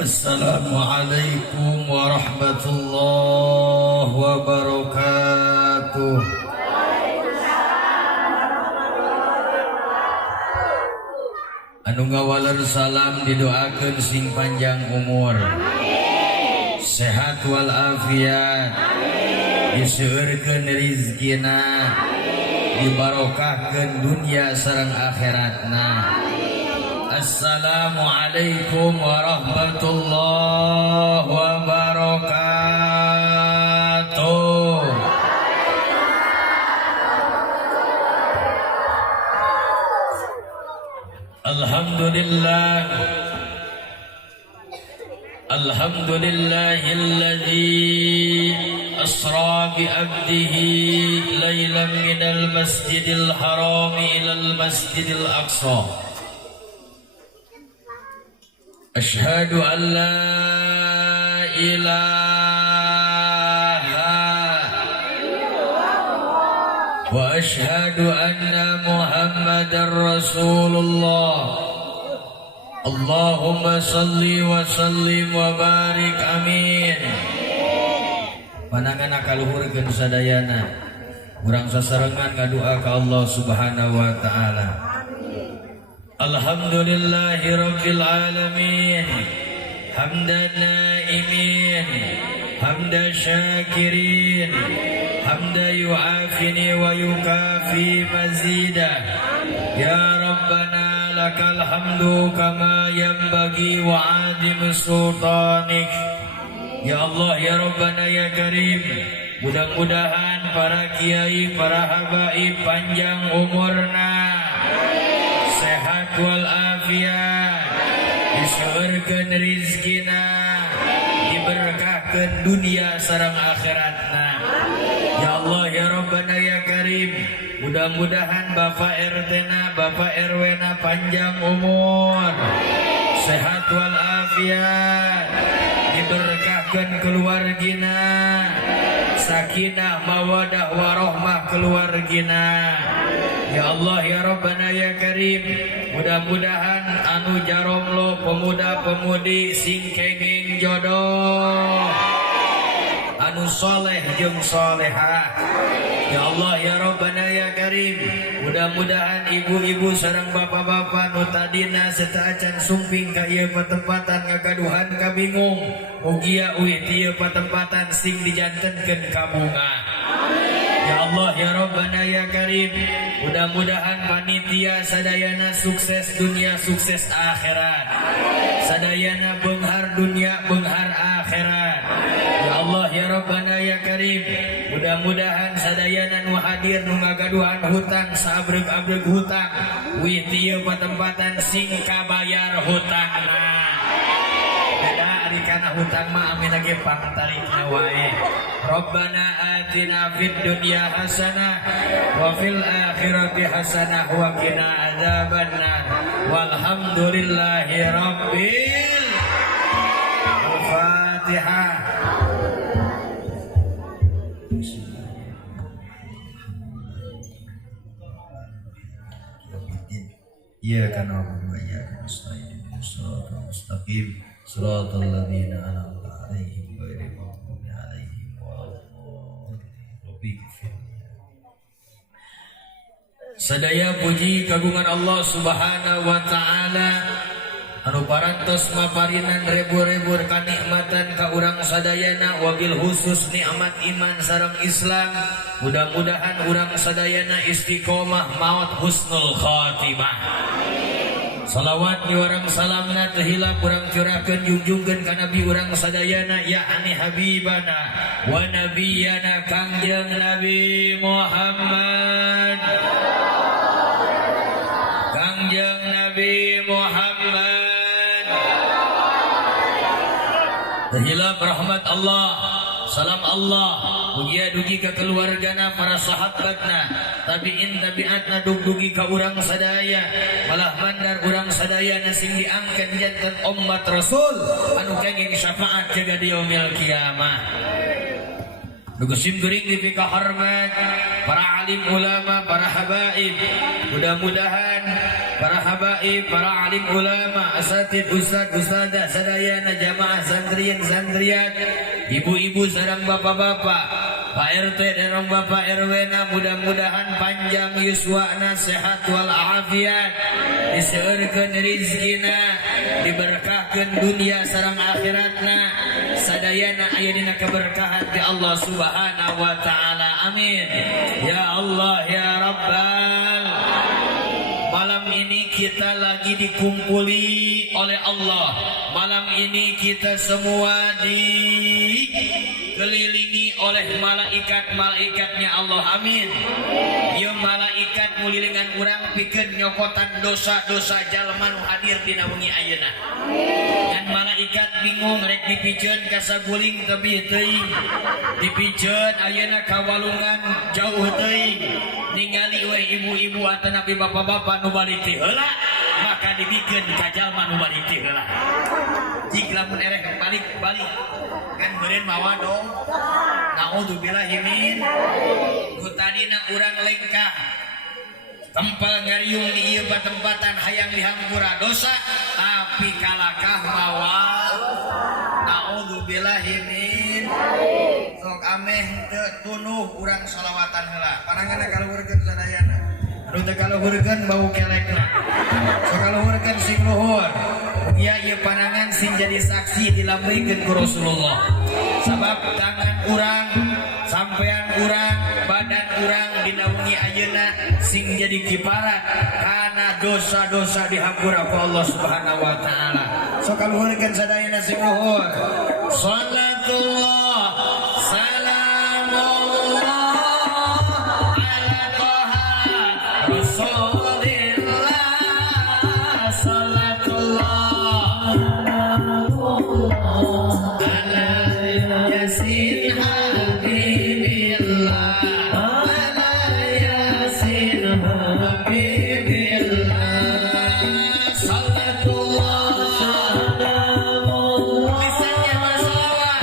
Assalamualaikum warahmatullahi wabarakatuh. Anu ngawaler salam didoakeun sing panjang umur, sehat walafiat, diseueurkeun rizkina, dibarokahkeun dunia sareng akhiratna. Assalamualaikum warahmatullahi wabarakatuh. Alhamdulillah, alhamdulillahilladzi asra bi abdihi lailan minal masjidil haram ilal masjidil aqsa. Ashhadu an la ilaha wa ashhadu anna Muhammadar Rasulullah. Allahumma salli wa sallim wa barik amin. Panangan akaluhurkeun sadayana, urang sasarengan ngadoa ka Allah Subhanahu wa taala. Alhamdulillahi rabbil alamin, hamdan naimin, hamdan syakirin, hamdan yu'afini wa yukafi mazida. Ya Rabbana lakal hamdu kama yanbaghi wa adim sultanik. Ya Allah, ya Rabbana, ya Karim, mudah-mudahan para kiai, para habaib panjang umurna, sehat walafiat, diseueurkeun rizkina, diberkahkeun dunia sareng akhiratna. Ya Allah, ya Rabbana, ya Karim, mudah-mudahan Bapak RT-na, Bapak RW-na panjang umur, sehat walafiat, diberkahkeun keluargina, sakinah mawadah warahmah keluargina. Ya Allah, ya Rabbana, ya Karim, mudah-mudahan anu jaromlo pemuda-pemudi sing kenging jodoh, anu soleh jeung solehah. Ya Allah, ya Rabbana, ya Karim, mudah-mudahan ibu-ibu sareng bapak-bapak nu tadina serta acan sumping ka ieu patempatan ngagaduhan kabingung, mugia uih ti ieu patempatan sing dijantenkeun ka bunga. Ya Allah, ya Rabbana, ya Karim, mudah-mudahan panitia sadayana sukses dunia, sukses akhirat, sadayana beunghar dunia, beunghar akhirat. Ya Allah, ya Rabbana, ya Karim, mudah-mudahan sadayana nu hadir nu ngagaduhan hutang saabreg-abreg hutang, wih ti ieu patempatan sing kabayar hutangna. Beda ari kana hutang mah amin lagi pangtarikna wae. Rabbana atina fid dunya hasanah wa fil akhirati hasanah wa qina adzabannar. Walhamdulillahi rabbil Al-Fatihah. Iyyaka na'budu wa iyyaka nasta'in ihdinas siratal mustaqim siratal ladzina an'amta 'alaihim ghairil maghdubi 'alaihim waladdallin. Sadaya puji kagungan Allah Subhanahu wa taala anu parantos maparinan rebu-rebu kanikmatan ka urang sadayana, wabil khusus nikmat iman sareng Islam. Mudah-mudahan urang sadayana istiqomah maut husnul khatimah. Salawat diwarang salamna tehilap urang curahkeun junjungkeun ka Nabi urang sadayana, yakni Habibana wa Nabiyana Kangjeng Nabi Muhammad. Kangjeng Nabi Muhammad. Tehilap rahmat Allah, salam Allah, mugia dugi ka keluargana, para sahabatna, tabiin tabiatna, dugi ka urang sadaya, malah mandar urang sadaya na sing diangkat jantan umat Rasul anu kenging syafaat jaga di yaumil kiamah. Dugusim gering di pika hormat para alim ulama, para habaib. Mudah-mudahan para habaib, para alim ulama, asatid, ustad, ustadzah, sadayana, jamaah santriin, santriat, ibu-ibu sareng bapak-bapak, Pak RT dan Bapak RW na mudah-mudahan panjang yuswana, sehat walafiat, diseureurkeun rizkina, diberkahkeun dunia sareng akhiratna, sadayana aya dina keberkahan ti Allah Subhanahu wa taala. Amin. Ya Allah ya Rabbal. Malam ini kita lagi dikumpuli oleh Allah. Malam ini kita semua dikelilingi oleh malaikat-malaikatnya Allah. Amin. Ya malaikat mulilingan urang pikeun nyokotan dosa-dosa jalma nu hadir dina wengi ayeuna. Dan malaikat bingung rek dipijeun ka saguling tebih teuing. Dipijeun ayeuna ka walungan jauh teuing. Ningali we ibu-ibu atanapi bapak-bapak nu balik ti heula, maka dibikeun ka jalma nu balik ti heula. Jik lamun ereh balik kan beureun mawa dong. Naudzubillahi min. Nu tadina urang lengkah tempel ngariung di ieu tempatan hayang dihampura dosa, tapi kalakah mawa naudzubillahi min. Sok ameh teu tunuh urang shalawatan heula. Pananganna kaluhurkeun sadayana. Anu teu kaluhurkeun bau kelekna. Sok kaluhurkeun sing luhur. Ya ieu panangan sing jadi saksi dilambikeun ku Rasulullah. Sabab tangan urang, sampean urang, badan urang dina wengi ayeuna sing jadi kiparat kana dosa-dosa dihampura ku Allah Subhanahu wa taala. Sok kaluhurkeun sadayana sing luhur. Salatullah salamullah ala Toha Rasulillah. Salatullah ala Yasin Habibillah. Ala Yasin Habibillah. Salatullah lisannya bersalawat.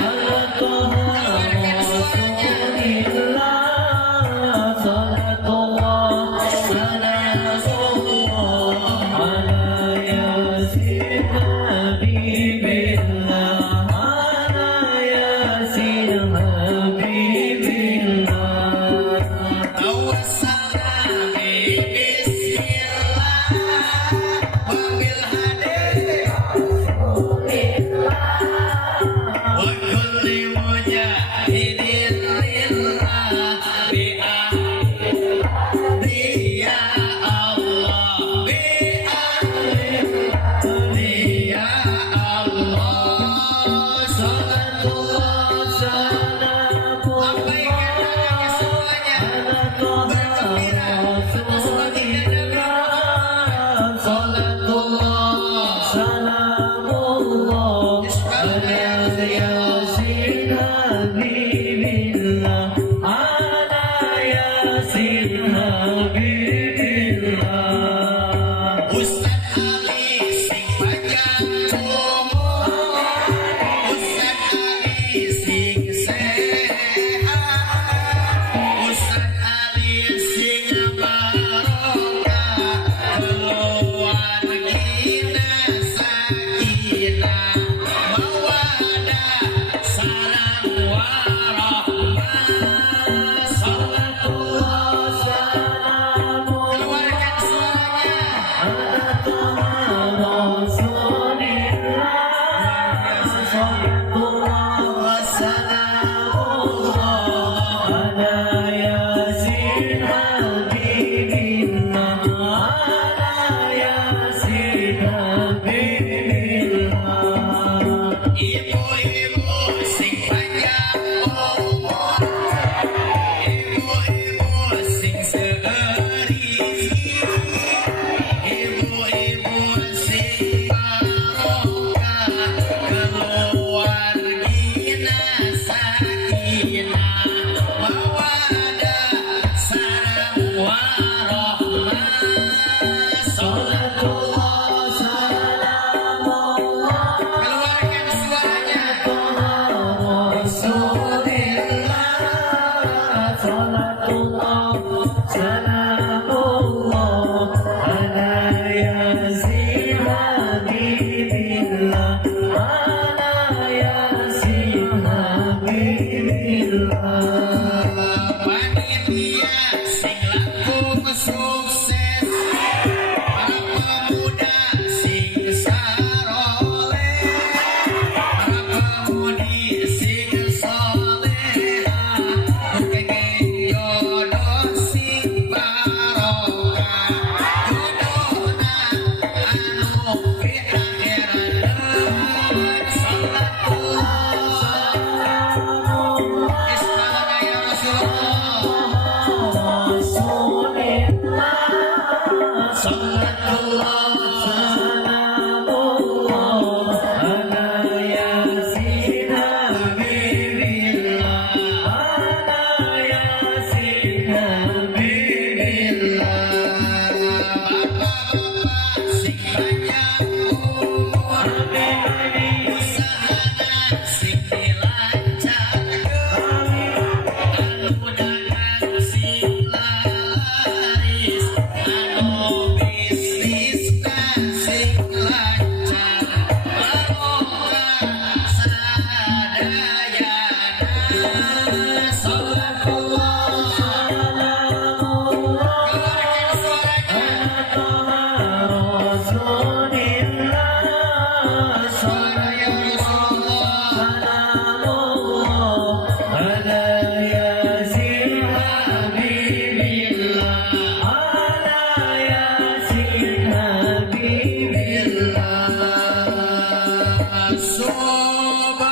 Teguhkan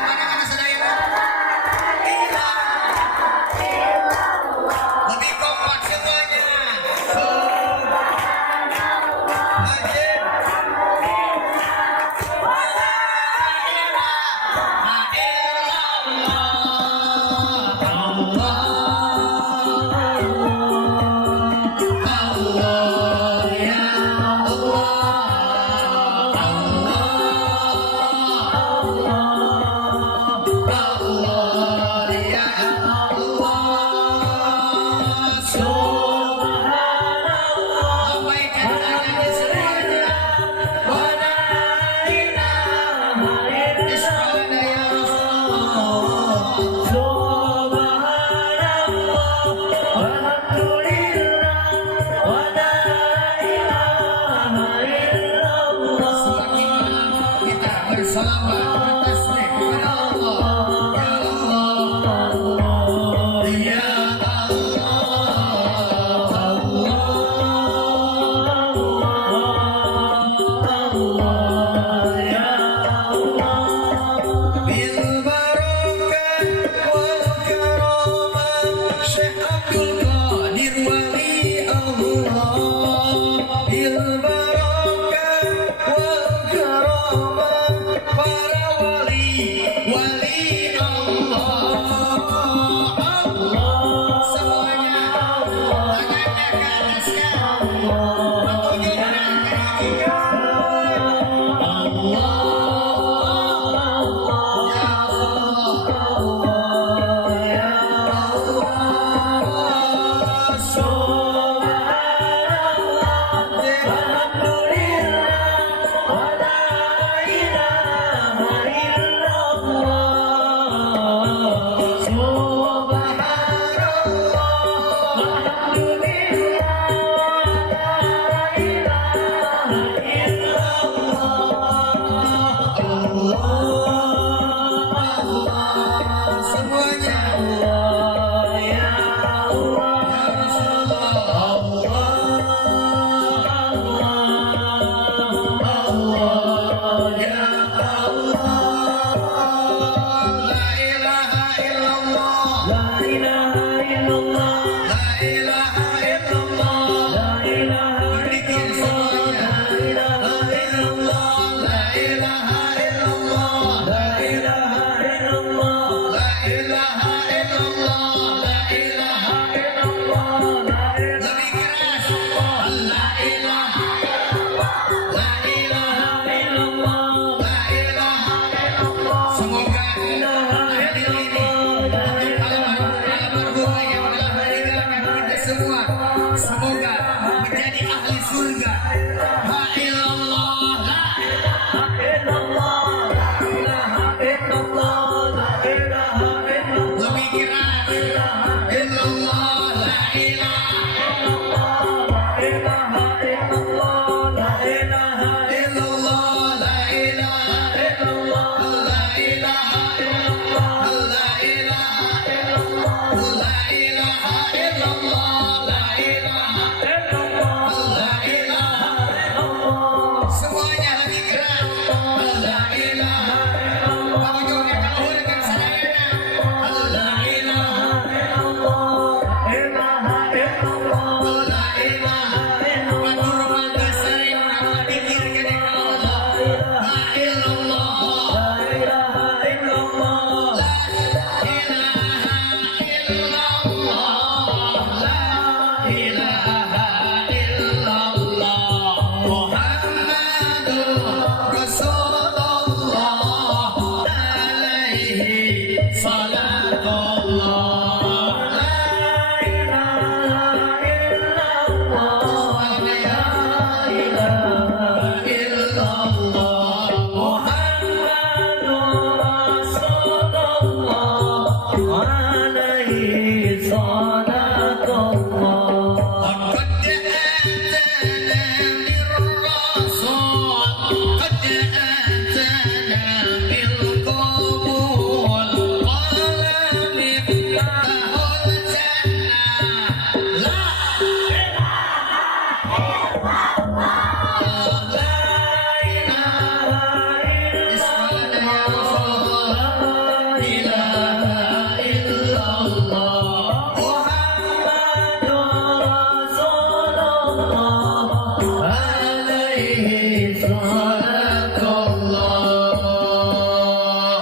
pandangan sadaya. Lebih kompak semuanya. Subhanallah. Sampaikan ayatnya semuanya.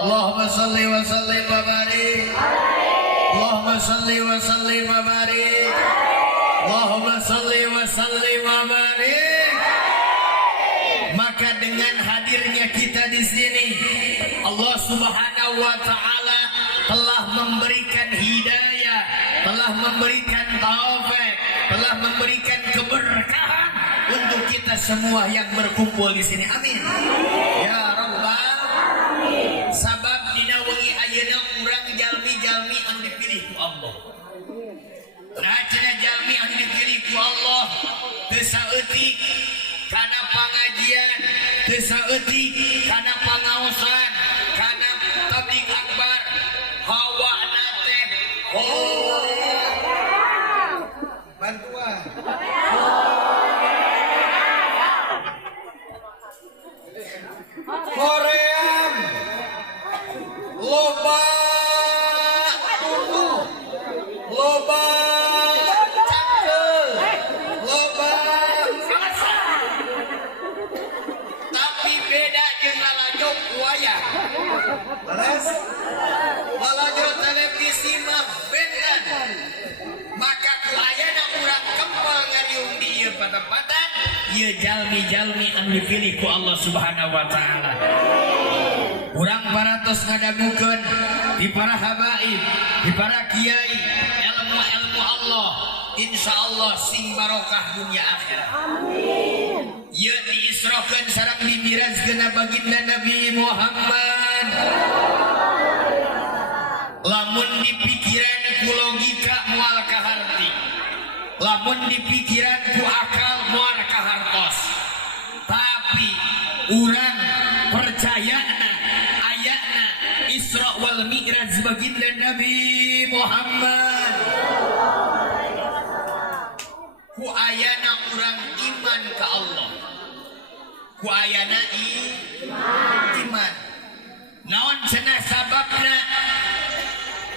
Allahumma salli wa sallim wa barik. Allahumma salli wa sallim wa barik. Allahumma salli wa sallim wa barik. Maka dengan hadirnya kita di sini, Allah Subhanahu wa taala telah memberikan hidayah, telah memberikan taufik, telah memberikan keberkahan untuk kita semua yang berkumpul di sini. Amin. Ya Rabbal Alamin. Sabab dina wengi ayeuna urang jalmi-jalmi anu dipilih ku Allah. Nah, cenah jalmi anu dipilih ku Allah teu saeutik kana pangajian, teu saeutik kana pangaosan, kana tabligh akbar, hawana teh bantuan. Korean loba tutu, loba cangkel, loba salsa. Tapi beda jeung lalajo wayang. Leres? Lalajo televisi mah bendan. Maka ku ayana urang kempel ngariung di ieu patempatan, ieu jalmi-jalmi anu dipilih ku Allah Subhanahu wa taala. Urang parantos ngadagukeun di para habaib, di para kiai, ilmu-ilmu Allah, insyaallah sing barokah dunia akhirat. Amin. Ieu diisrokeun sareng dimirajkeun baginda Nabi Muhammad. Lamun dipikiran ku logika moal kaharti, lamun dipikiran ku akal moal kahartos. Tapi urang percayana ayana Isra wal Mi'raj baginda Nabi Muhammad. Ku ayana urang iman ka Allah, ku ayana iman. Naon cenah sababna?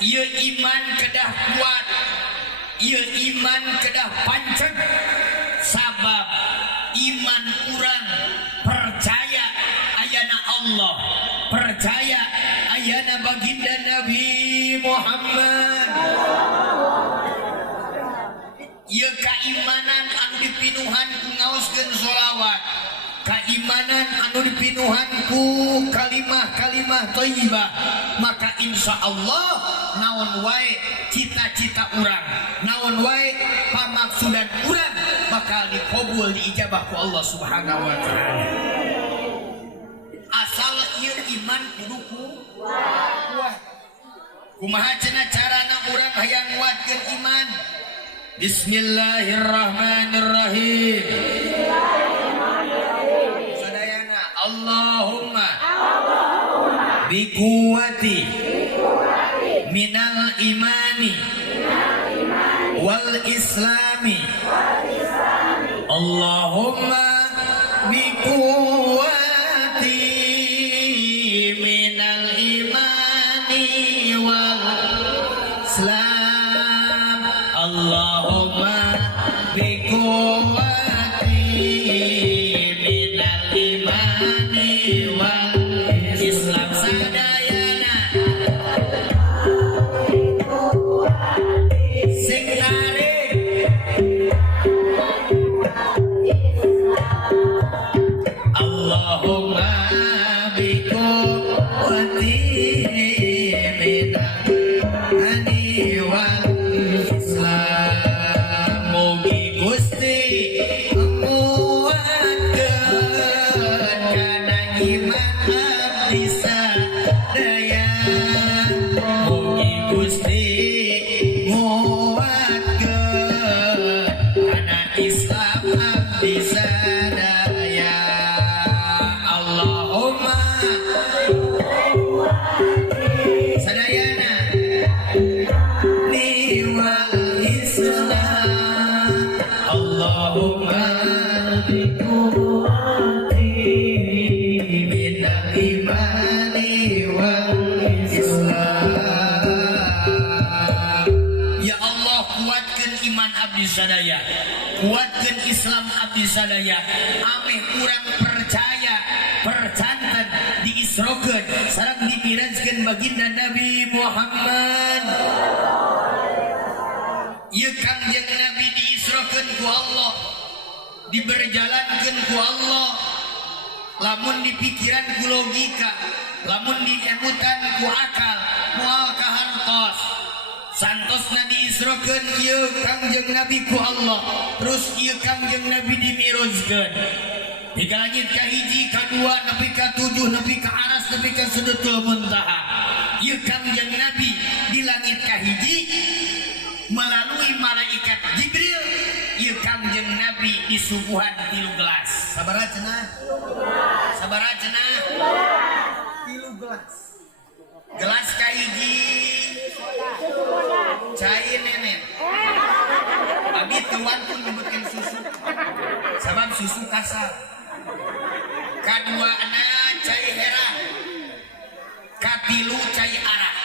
Ieu iman kedah kuat, ieu iman kedah pancen. Sabab iman urang percaya ayana Allah, percaya ayana baginda Nabi Muhammad. Ieu keimanan anu dipinuhan ku ngaoskeun sholawat, keimanan anu dipinuhan ku kalimah-kalimah thayyibah. Maka insya Allah naon wae cita-cita urang, naon wae pamaksudan urang bakal dikabul diijabah ku Allah Subhanahu wa taala. Asal ieu iman kudu kuat. Kumaha cenah carana urang hayang nguatkeun iman? Bismillahirrahmanirrahim. Sadayana Allahumma biquwati minal imani wal islami. Allahumma biquwati minal imani wal islam. Allahumma biquwati minal imani wal islam. Sadayana sing tarik. Allahumma biquwati minal imani wal islam. Mugi Gusti nguatkeun kana iman abdi sadaya. Mugi Gusti nguatkeun kana Islam abdi sadaya. Allahumma sadayana niwal islam. Allahumma biquwati minal imani wal islam. Ya Allah, kuatkan iman abdi sadaya, kuatkan Islam abdi abdi sadaya ameh urang percaya percanten diisrokeun sareng dimirajkeun baginda Nabi Muhammad. Ieu Kangjeng Nabi diisrokeun ku Allah, diberjalankeun ku Allah. Lamun di pikiran ku logika, lamun di emutan ku akal, moal kahartos. Santosna diisrokeun ieu Kangjeng Nabi ku Allah, terus ieu Kangjeng Nabi dimirojkeun. Di langit kahiji, kadua, nepi ka tujuh, nepi ka aras, nepi ka Sidratul Muntaha. Ieu Kangjeng Nabi di langit kahiji melalui malaikat Jibril. Ieu Kangjeng Nabi disuguhan 3 gelas. Sabaraha cenah? Sabaraha cenah? 3 gelas. Gelas kahiji cai nenek. Abi tuan pun nyebutkeun susu. Sabab susu kasar. Kaduana cai hera. Katilu cai arah.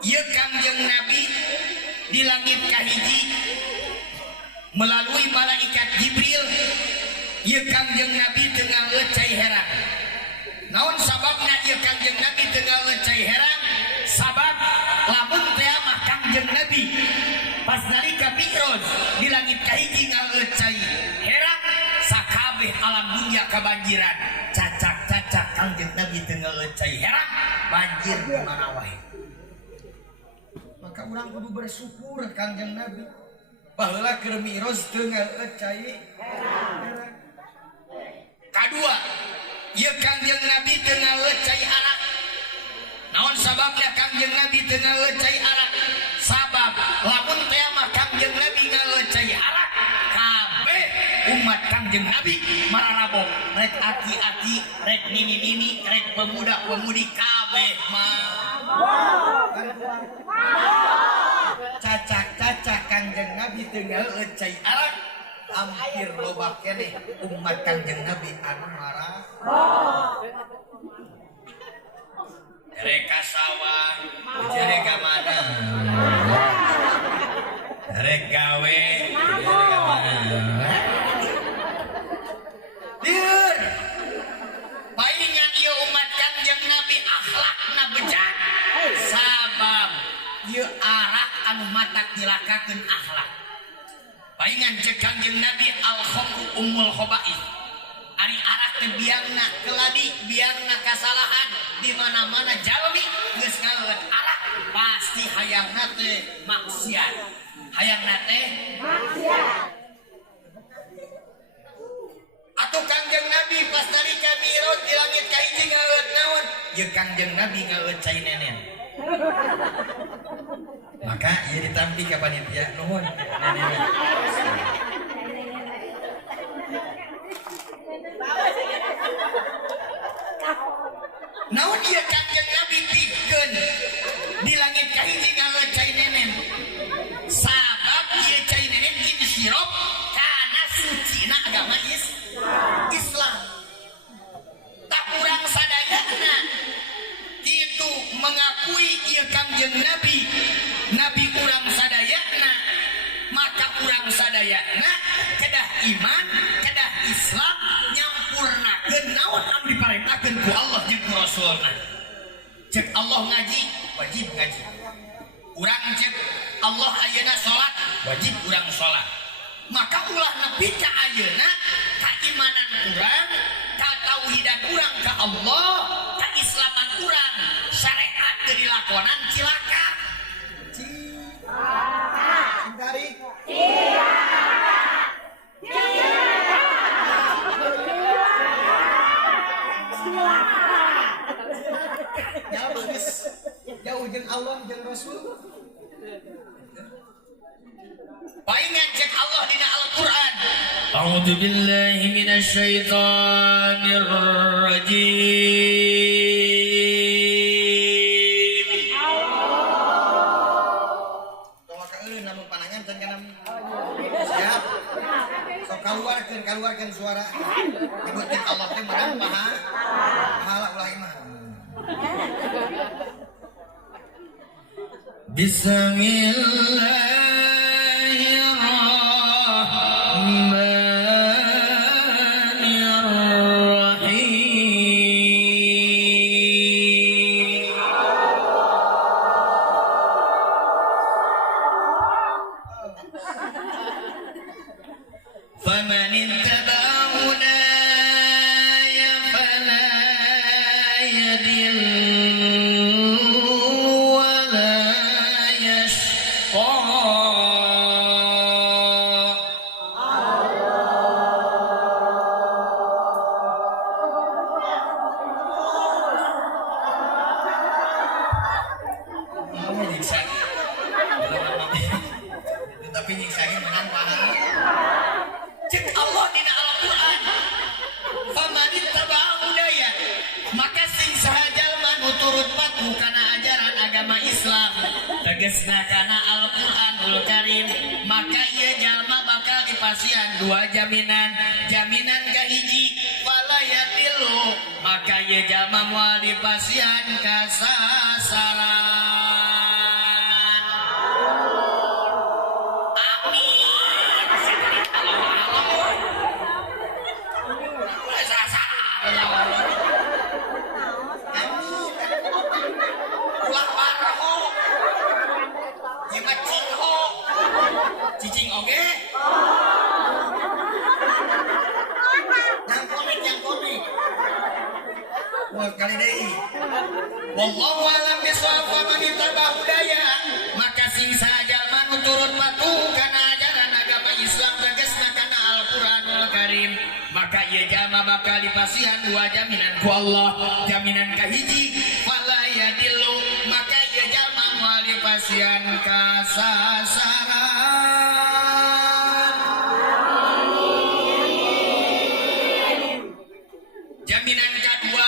Ieu Kangjeng Nabi di langit kahiji melalui malaikat Jibril. Ieu Kangjeng Nabi teu ngangeut cai herang. Naon sababna ieu Kangjeng Nabi teu ngangeut cai herang? Sabab lamun teh mah Kangjeng Nabi pas nalika Mi'raj di langit kahiji ngangeut cai herang, sakabeh alam dunia kabanjiran. Cacak-cacak Kangjeng Nabi teu ngangeut cai herang, banjir di mana wae. Maka urang kudu bersyukur Kangjeng Nabi baheula keur Mi'raj teu ngeueut cai herang. Kadua, ieu Kangjeng Nabi teu ngeueut cai arak. Naon sababna Kangjeng Nabi teu ngeueut cai arak? Sabab lamun teh mah Kangjeng Nabi ngeueut cai arak, kabeh umat Kangjeng Nabi mararabok, rek aki-aki, rek nini-nini, rek pemuda-pemudi kabeh mah cacak-cacak Kangjeng Nabi teu ngeueut cai arak, hampir loba keneh umat Kangjeng Nabi anu marah. Reka sawah, jere ka mana? Rek gawe, jere ka mana? Lieur. Paingan ieu umat Kangjeng Nabi akhlakna bejat. Sabab ieu arak anu matak nyilakakeun akhlak. Paingan cek Kangjeng Nabi al-khamru ummul khaba'ith. Ari arak teh biangna keladi, biangna kasalahan, di mana-mana jalmi geus ngaleut arak pasti hayangna teh maksiat. Hayangna teh maksiat. Atuh Kangjeng Nabi pas nalika Mi'raj di langit kahiji ngaleut naon? Ieu Kangjeng Nabi ngaleut cai nenen. Maka ia ditampi ke panitia nuhun nenen. Naon ieu Kangjeng Nabi pikeun di langit kahiji ngaleut cai nenen? Sabab ieu cai nenen jin sirop kana sucina agama Islam. Tak kurang sadayana kitu mengakui ieu Kangjeng Nabi Nabi urang sadayana, maka urang sadayana kedah iman, kedah Islam nyampurnakeun naon anu diparentahkeun ku Allah jeung ku Rasulna. Cek Allah ngaji, wajib ngaji. Urang cek Allah ayeuna salat, wajib urang salat. Maka ulah nepi ka ayeuna keimanan urang, ka tauhidan urang ka Allah, ka islaman urang, syariat teu dilakonan cilaka. Dari jauh jeung Allah jeung Rasul. Paingan cek Allah dina Al-Qur'an. A'udzu billahi minasy syaithanir rajim. Doa ka eueun namun panangan can kana. Siap. Sok kaluarkeun suara. Nyebutkeun Allah teh menang pahala ulah iman. Bismillahirrahmanirrahim. turut patuh kana ajaran agama Islam tegasna kana Al-Qur'anul Karim maka ieu jalma bakal dipasihan dua jaminan kahiji falayatilu maka ieu jalma moal dipasihan kasasaran. Cicing oge yang komik buat kali deui wallahu alam bisawab wa man ittaba'ah hudaya maka sing sajalma nu turut patuh kana ajaran agama Islam tegasna kana Al-Qur'anul Karim maka ieu jalma bakal dipasihan dua jaminan ku Allah jaminan kahiji fala yadillu maka ieu jalma moal dipasihan kasasaran. Jaminan kedua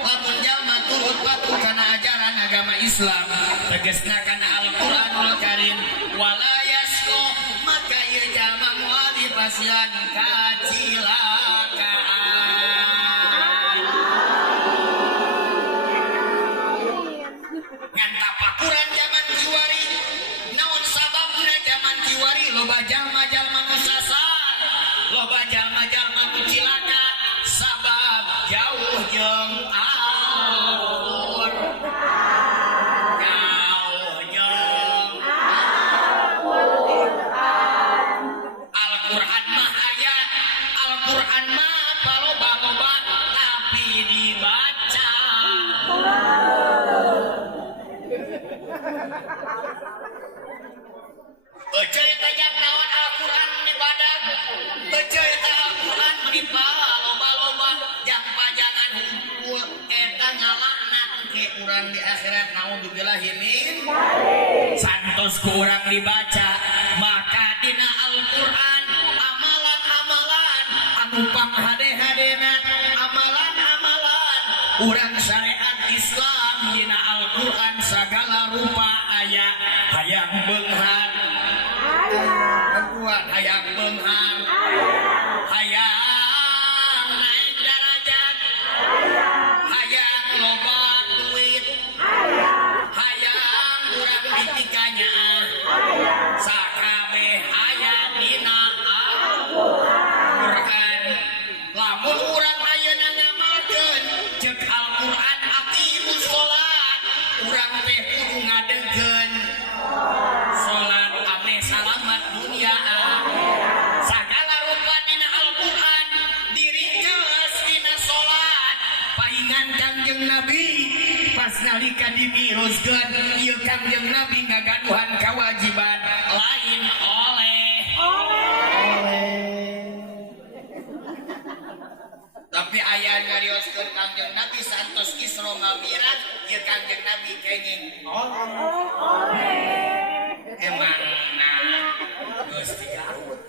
lamun jalma turut patuh kana ajaran agama Islam tegasna kana Al-Qur'anul Karim wala yasqa maka ieu jalma moal dipasihan kacilakaan ngan tapakuran zaman kiwari naon sababna zaman kiwari loba jalma-jalma nu sasar loba jalma-jalma nu cilaka sabab jauh jeung Al-Qur'an mah aya Al-Qur'an mah paloba-loba tapi dibaca Euy tanya naon Al-Qur'an ibadah Euy Al-Qur'an menipa loba-loba jang pajangan hunkul eta ngalakna ke urang di akhirat naudzubillah min santos ku urang dibaca maka dina Al-Qur'an amalan-amalan anu panghade-hadena amalan-amalan urang syariat Islam dina Al-Qur'an sagala rupa aya hayang beunghar perempuan hayang beunghar hayang naik derajat hayang loba duit hayang urang ditikanya sakabeh aya dina Al-Qur'an lamun urang ayeuna ngamalkeun ceuk Al-Qur'an aqimus sholat urang teh kudu ngadegkeun sholat ame salamat dunia sagala rupa dina Al-Qur'an diringkeus dina sholat paingan Kangjeng Nabi pas nalika dimiroskeun ieu Kangjeng Nabi ngagaduhan kewajiban lain oleh tapi aya ngarioskeun Kangjeng Nabi santos Isra Mi'raj ieu Kangjeng Nabi kenging emang geus digarut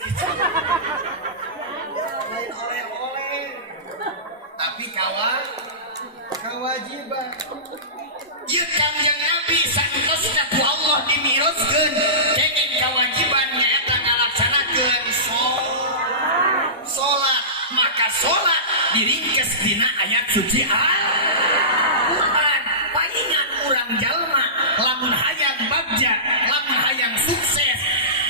lain oleh-oleh tapi kewajiban ieu Kangjeng Nabi santosna ku Allah dimiroskeun kenging kewajiban nyaeta ngalaksanakeun salat maka salat diringkes dina ayat suci Al-Qur'an palingan urang jalma lamun hayang bagja lamun hayang sukses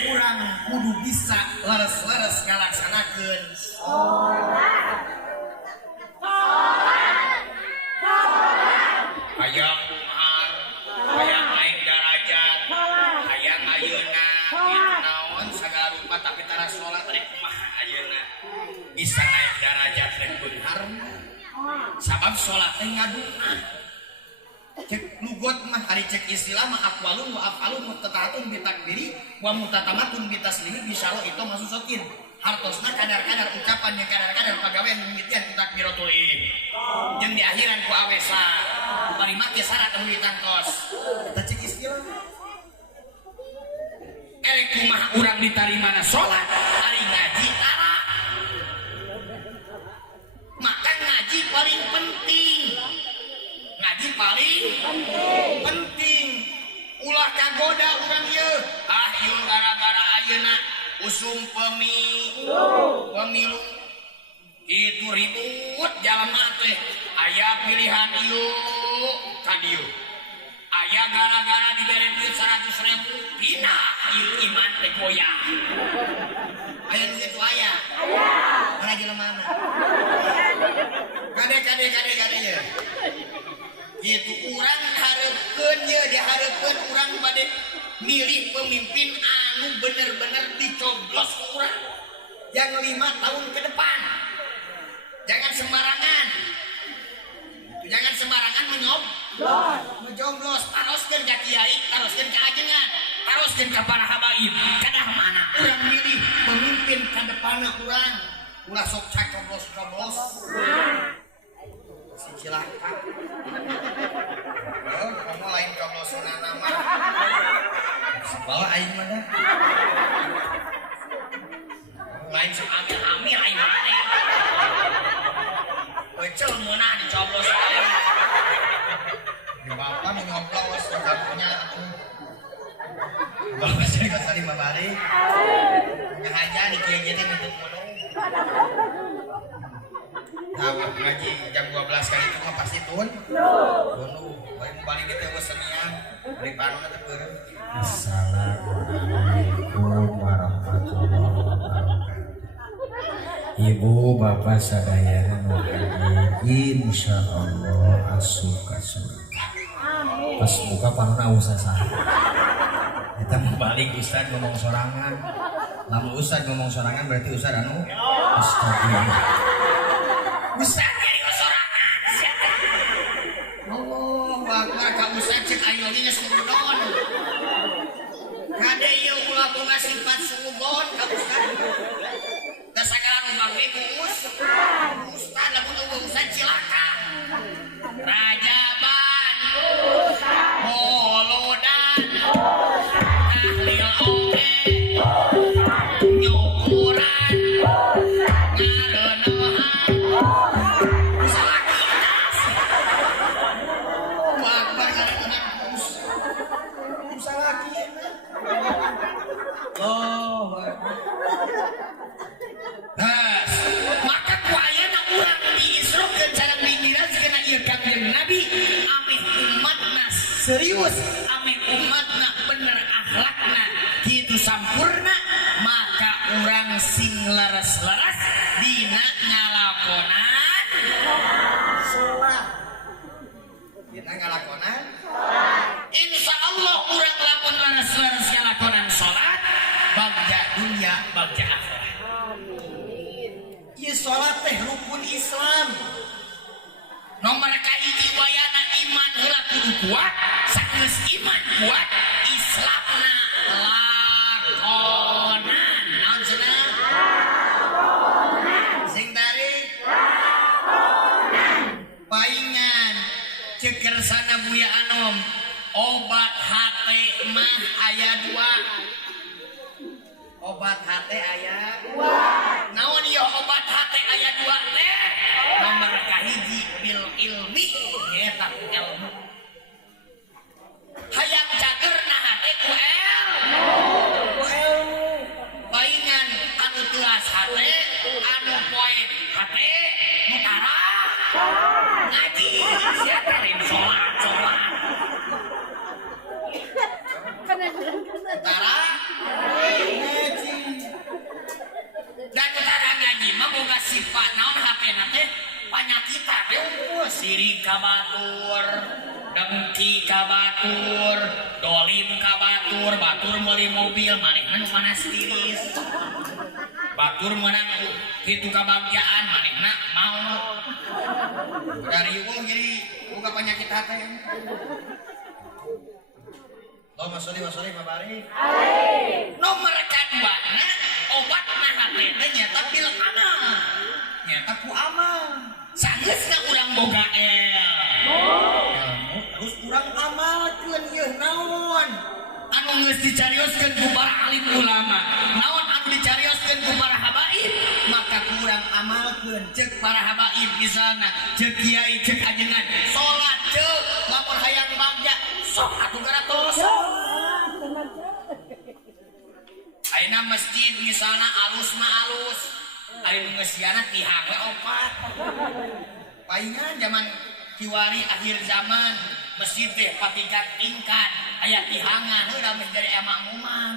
urang kudu bisa leres-leres ngalaksanakeun salat hayang beunghar hayang naik derajat hayang ayeuna kitu naon sagala rupa tapi tara salat rek kumaha ayeuna bisa naik derajat rek beunghar sabab salat teh ngaduna cek lugot mah ari cek istilah mah aqwalun wa af'alun muqtatatun bi takbiri wa mutatamatun bi taslimi bisyara itu masusokin hartosna kadar-kadar ucapan yang kadar-kadar pagawean mimitian ku takbiratul ihram jeung di akhiran ku awesa bari make syarat anu ditangtos eta cek istilah erek kumaha urang ditarimana salat ari ngaji tara maka ngaji paling penting ngaji paling penting ulah kagoda urang ieu ieu gara-gara ayeuna usum pemilu itu ribut jalma teh aya pilihan ieu ka dieu aya gara-gara dibere duit 100.000 pindah ieu iman teh goyah aya nu kitu aya mana jelema na kade ya gitu urang hareupeun ye dihareupeun urang bade milih pemimpin anu bener-bener dicoblos urang yang 5 tahun ke depan. Jangan sembarangan menyoblos taroskeun ka kiai, taroskeun ka ajengan, taroskeun ka para habaib. Kadah mana urang milih pemimpin ka depanna urang ulah sok coblos si cilaka. Kamu lain coblosan nama sebawa aing mana lain sok amil aing mana pecel munah dicoblos aing di bapak nyoblos kamunya bapak sih kasari mabari yang aja di kiai jadi minta mono Tawar ngaji jam 12 kali itu mah pasti tun. Tunu, bae balik kita geus senian. Bari panonna teh beureum. Assalamualaikum warahmatullahi wabarakatuh. Ibu bapak sadayana nu haji insyaallah asup ka surga. Pas buka panonna usah saha. Kita mau balik ustaz ngomong sorangan. Lamun ustaz ngomong sorangan berarti ustaz anu astagfirullah. Ustaz nyari sorangan siapa? Oh, bakar ka ustaz cek ayo geus ngudon. Kade ieu ulah boga sifat suudon ka ustaz. Da sagala nu bangge Gus. Ustaz lamun eueuh ustaz cilaka. Rajaban ustaz. Holodan ustaz. Tahlil oge ustaz. Nyukuran ustaz. Ngareunehan maka kuayana urang diisrokeun cara dimiraskeun ieu kanjeng Nabi ame umatna serius ame umatna bener akhlakna kitu sampurna maka urang sing laras-laras dina ngalakonan salat dina ngalakonan insyaallah urang lamun laras-laras ngalakonan salat bagja dunya bagja akhirat. Ieu salat teh rukun Islam. Nomor kahiji wayana iman heula kudu kuat, sageus iman kuat, Islamna lakonan. Naon cenah? Lakonan. Sing dari lakonan. Paingan ceuk kersana Buya Anom, obat hate mah aya 2. Obat hate aya 2. Naon ieu obat hate aya 2 teh? Nomor kahiji bil ilmi nyaeta ilmu. Hayang cagerna hate ku ilmu. Paingan anu teuas hate, anu poe hate, nu tara ngaji, sia lain salat. Tara dan utara ngaji mah boga sifat naon hapena teh panyakitan teh sirik ka batur, dengki ka batur, dolim ka batur, batur meuli mobil manehna nu panas tiris. Batur menang kitu kabagjaan manehna maut. Dari eueuh jadi boga panyakit hate. Allahumma sholli barik. Nomor kedua obatna hate teh nyata bil amal. Nyata ku amal. Sanggeusna urang boga ilmu terus urang amalkeun ieu naon? Anu geus dicarioskeun ku para alim ulama. Naon anu dicarioskeun ku para habaib? maka kurang amalkeun cek para habaib misalna cek kiai cek ajengan salat cek lamun hayang bagja sok atuh garatos ayeuna masjid misalna alus mah alus ari nu geus siana tihang we opat palingan zaman kiwari akhir zaman masjid teh patingkat tingkat aya tihangan heula mah dari makmuman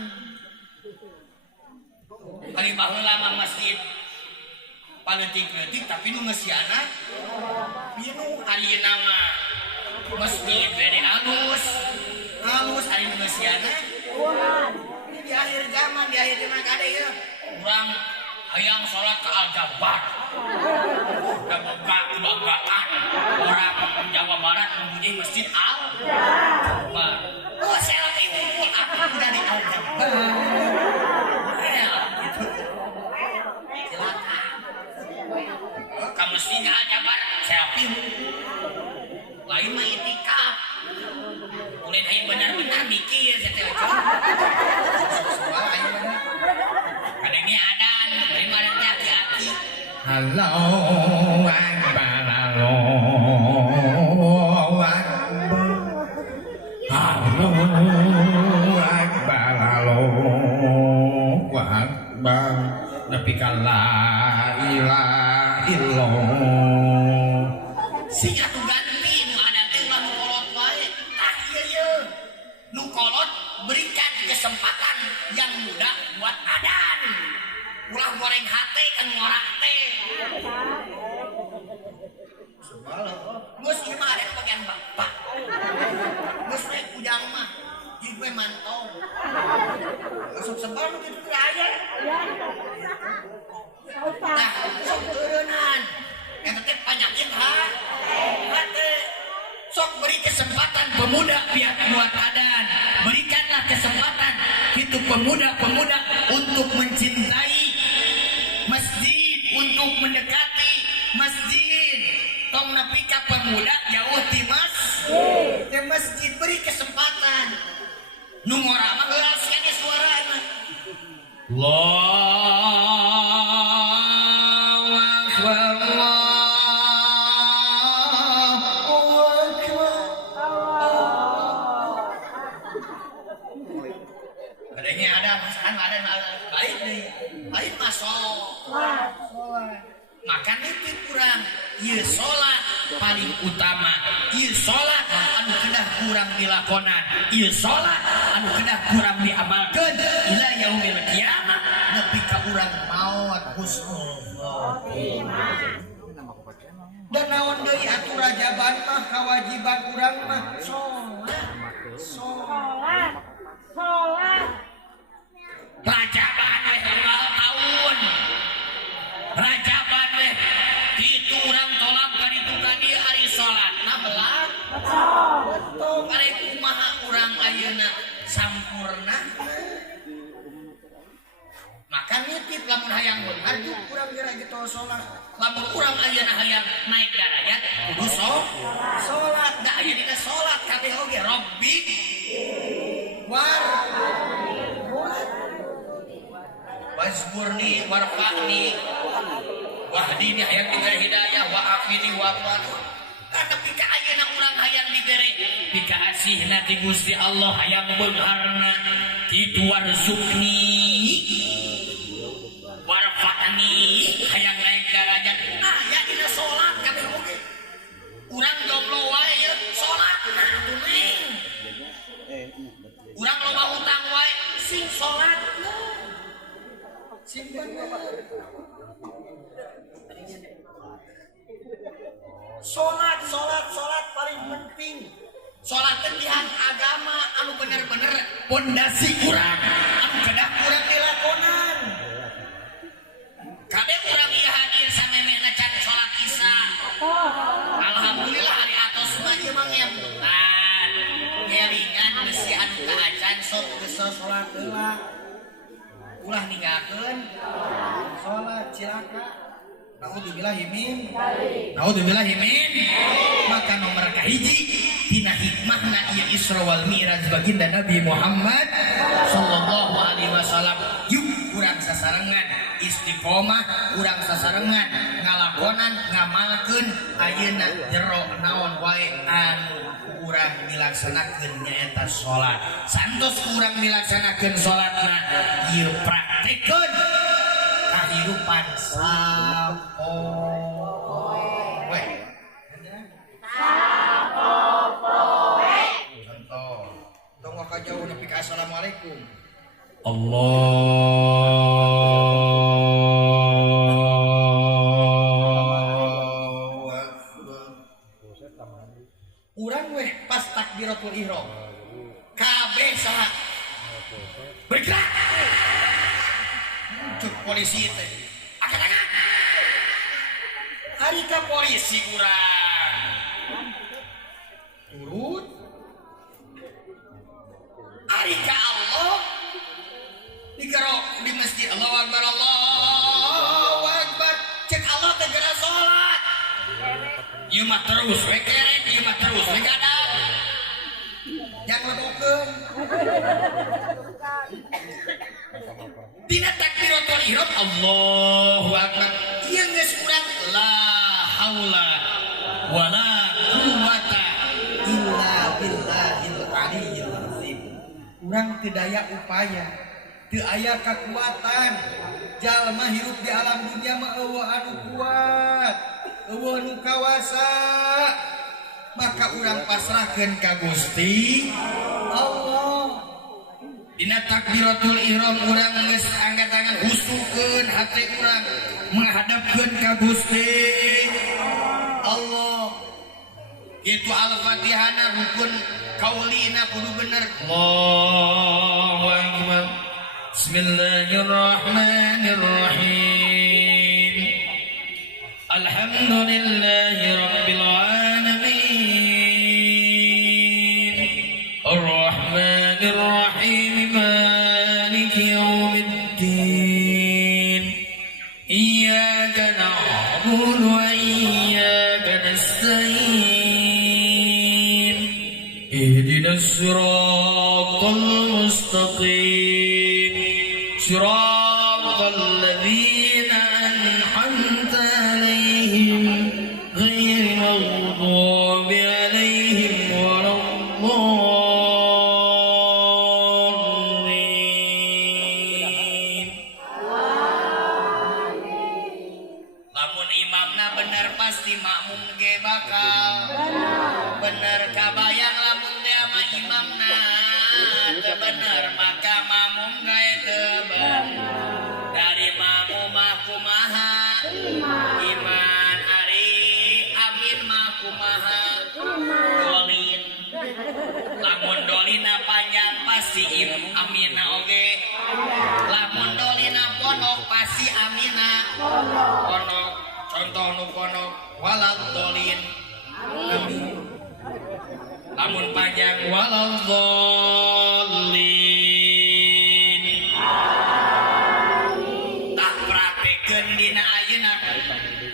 kali baheula mah masjid paleutik-leutik tapi nu geus siana binu ayeuna mah masjid dari alus ari nu geus siana di akhir zaman di akhir zaman kade ya urang hayang salat ka Al-Jabbar da boga kebanggaan orang Jawa Barat mempunyai masjid Al-Jabbar oh saya teh unggul aku dari Al-Jabbar ya gitu silakan ka masjid Al-Jabbar saya pilih lain mah itikaf ulin aya benar-benar mikir saya teh soal aya benar kadangnya ada dari mana teh hati-hati Allahu Akbar Allahu Akbar Allahu Akbar nepi ka la ilaha illallah sing atuh ganti nu ada teh mah nu kolot wae tah ieu nu kolot berikan kesempatan yang mudah buat adan ulah goreng hate kan ngorak teh sebala geus ieu mah ada bagian bapak geus we kujang mah ieu gue mantong masuk sebal nu kitu aya nah sok tureunan eta teh penyakit hate sok beri kesempatan pemuda biar buat adan berikanlah kesempatan itu pemuda-pemuda untuk mencintai masjid untuk mendekati masjid tong nepi ka pemuda jauh ti masjid beri kesempatan nu ngora mah heulas kene suarana Allahu Akbar adanya ada masakan ada baik nih baik masuk makan itu kurang ieu salat paling utama ieu salat anu kedah kurang dilakonan ieu salat anu kedah kurang diamalkeun ila yaumil kiamah nepi ka urang maot husnul khotimah dan naon deui atuh rajaban mah kawajiban urang mah salat rajaban we unggal taun rajaban we kitu urang tolak dari tukadi hari salat nah belah betul kare kumaha urang ayeuna sampurna maka nitip lamun hayang beunghar juk urang geura gitu salat lamun urang ayeuna hayang naik darajat kudu salat da aya dina salat kabeh oge rabbi wasburni warfa'ni wahdini hayang diberi hidayah wa afini wa afwani karena pika ayeuna urang hayang diberi pika asihna ti Gusti Allah hayang beunharna kitu warzukni warfa'ni hayang naik derajat aya dina salat kabeh oge urang jomblo wae ye salat nah tuning urang loba utang wae sing salat sing bener salat paling penting salat teh tihan agama anu bener-bener pondasi urang anu kedah urang dilakonan kabeh urang ieu hadir samemehna can salat isya alhamdulillah hari atos mah ieu mah ngembutan ngelingan besi anu kaacan sok geus salat heula ulah ninggalkeun salat cilaka naudzubillahi min maka nomor kahiji tina hikmahna ieu Isra wal Mi'raj baginda Nabi Muhammad sallallahu alaihi wasallam yuk urang sasarengan istiqomah urang sasarengan ngalakonan ngamalkeun ayeuna jero naon wae anu urang dilaksanakeun nyaeta salat. Santos urang dilaksanakeun salatna ieu praktekeun kahirupan sapopoe. Sapopoe. Contoh, tong ka jauh nepi ka assalamualaikum. Allahu Akbar. Urang weh pas takbiratul ihram. Kabeh saha bergerak. Cuk polisi teh. Angkat. Hari ka polisi urang. Turut. Hari ka Allah. Dikaro di masjid Allahu Akbar Allahu Akbar. Cek Allah teh geura salat. Ieu mah terus we kerek, ieu mah terus we gadang. Yang lebokeun. Dina takbiratul ihram Allahu Akbar. Ieu geus urang la haula wala quwwata illa billahil aliyyil azim. Urang teu daya upaya, teu aya kakuatan. Jalma hirup di alam dunia mah eueuh anu kuat, eueuh nu kawasa. Maka urang pasrahkeun ka Gusti Allah. Dina takbiratul ihram urang geus angkat tangan husukeun hate urang menghadapkeun ka Gusti Allah. Itu al-Fatihahna rukun kaulina kudu bener. Allahu Akbar. Bismillahirrahmanirrahim. Alhamdulillahi rabbil alamin. Ar-Rahmanir Rahim. Maliki yaumiddin. Iyyaka na'budu wa iyyaka nasta'in. Ihdinas siratal mustaqim. Siratal ladzina an'amta 'alaihim ghairil maghdubi 'alaihim waladdallin. Lamun imamna bener pasti makmum ge bakal bener. Kabayang lamun teh ama imamna teu bener maka makmum gae teu bener. Dari makmum mah kumaha iman ari amin mah kumaha dolin. Lamun dolina panjang pasti amina oge. Lamun dolina ponok pasti amina ponok. Contoh nu ponok waladdallin. Amin. Lamun panjang waladdallin. Tak prakekeun dina ayeuna